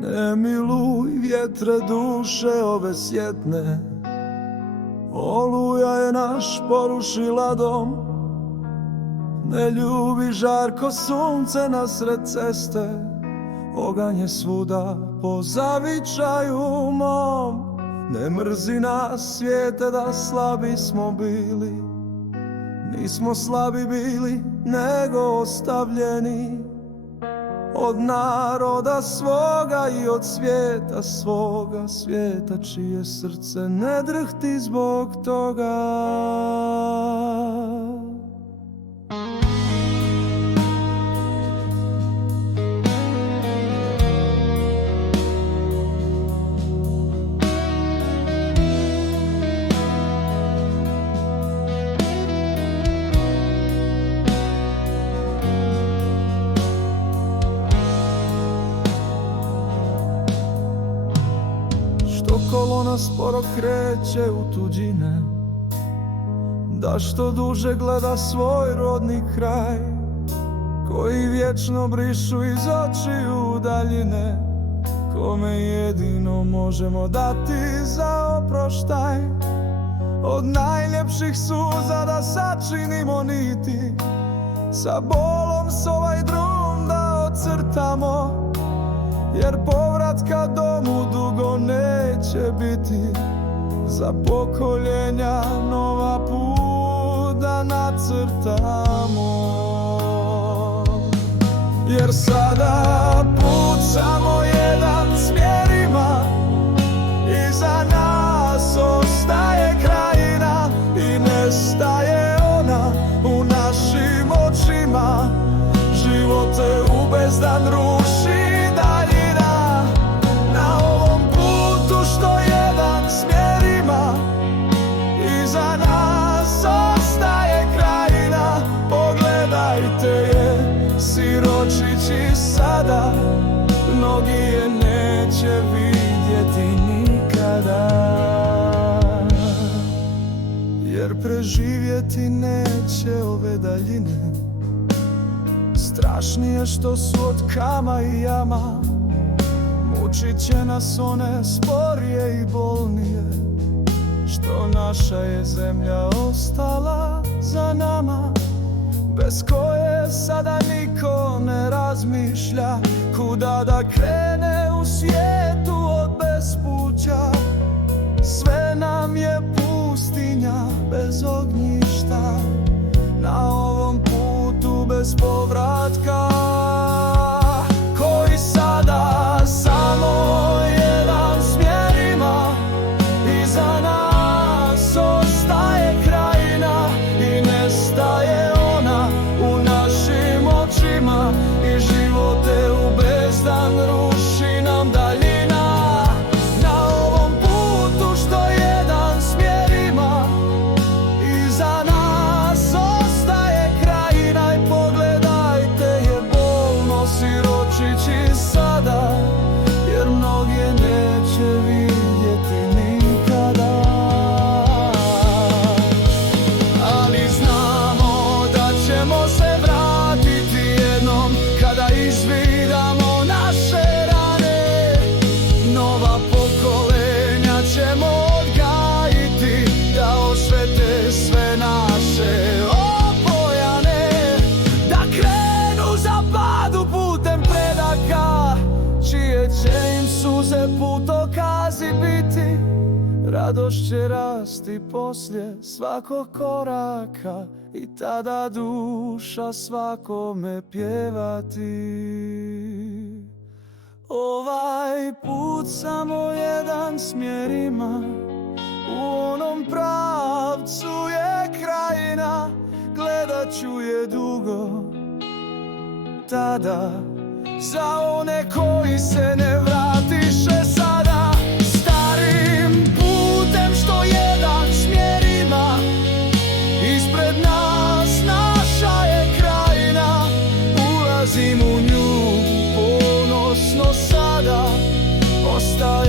Ne miluj vjetre duše ove sjetne, oluja je naš porušila dom. Ne ljubi žarko sunce nasred ceste, oganj je svuda po zavičaju mom. Ne mrzi nas svijete da slabi smo bili, nismo slabi bili nego ostavljeni od naroda svoga i od svijeta svoga, svijeta čije srce ne drhti zbog toga. Kolona sporo kreće u tuđine, da što duže gleda svoj rodni kraj, koji vječno brišu iz očiju daljine, kome jedino možemo dati za oproštaj. Od najljepših suza da sačinimo niti, sa bolom s ovaj drum da ocrtamo, jer povratka domu dugo neće biti. Za pokoljenja nova put da nacrtamo, jer sada put samo jedan smjer ima, iza nas ostaje krajina i nestaje ona u našim očima. Živote u bezdan ruši daljina, na ovom putu što jedan smjer ima, iza nas ostaje krajina. Pogledajte je, siročići sada, mnogi je neće vidjeti nikada, jer preživjeti neće ove daljine. Strašnije što su od kama i jama, mučit će nas one sporije i bolnije, što naša je zemlja ostala za nama, bez koje sada niko ne razmišlja kuda da krene u svijetu od bespuća. Sve nam je pustinja bez ognjišta, na ovom putu bez povratka, koji sada samo jedan smjer ima, iza nas ostaje krajina i nestaje ona u našim očima, i živote u bezdan ruši nam daljina. Na ovom putu što jedan smjer ima, iza nas ostaje krajina. I pogledajte je bolno, siročići sada, jer mnogi neće vidjeti nikada. Ali znamo da ćemo se vratiti jednom, kada izvidamo naše rane. Nova pokolenja ćemo odgajiti, da osvete sve naše opojane, da krenu za padu putem predaka, čije će im suze putokazi biti. Radost će rasti poslije svakog koraka, i tada duša svakome pjevati. Ovaj put samo jedan smjer ima, u onom pravcu je krajina. Gledat ću je dugo tada, za one koji se ne vratiše sada. Starim putem što jedan smjer ima, ispred nas naša je krajina. Ulazim u nju ponosno sada, ostaje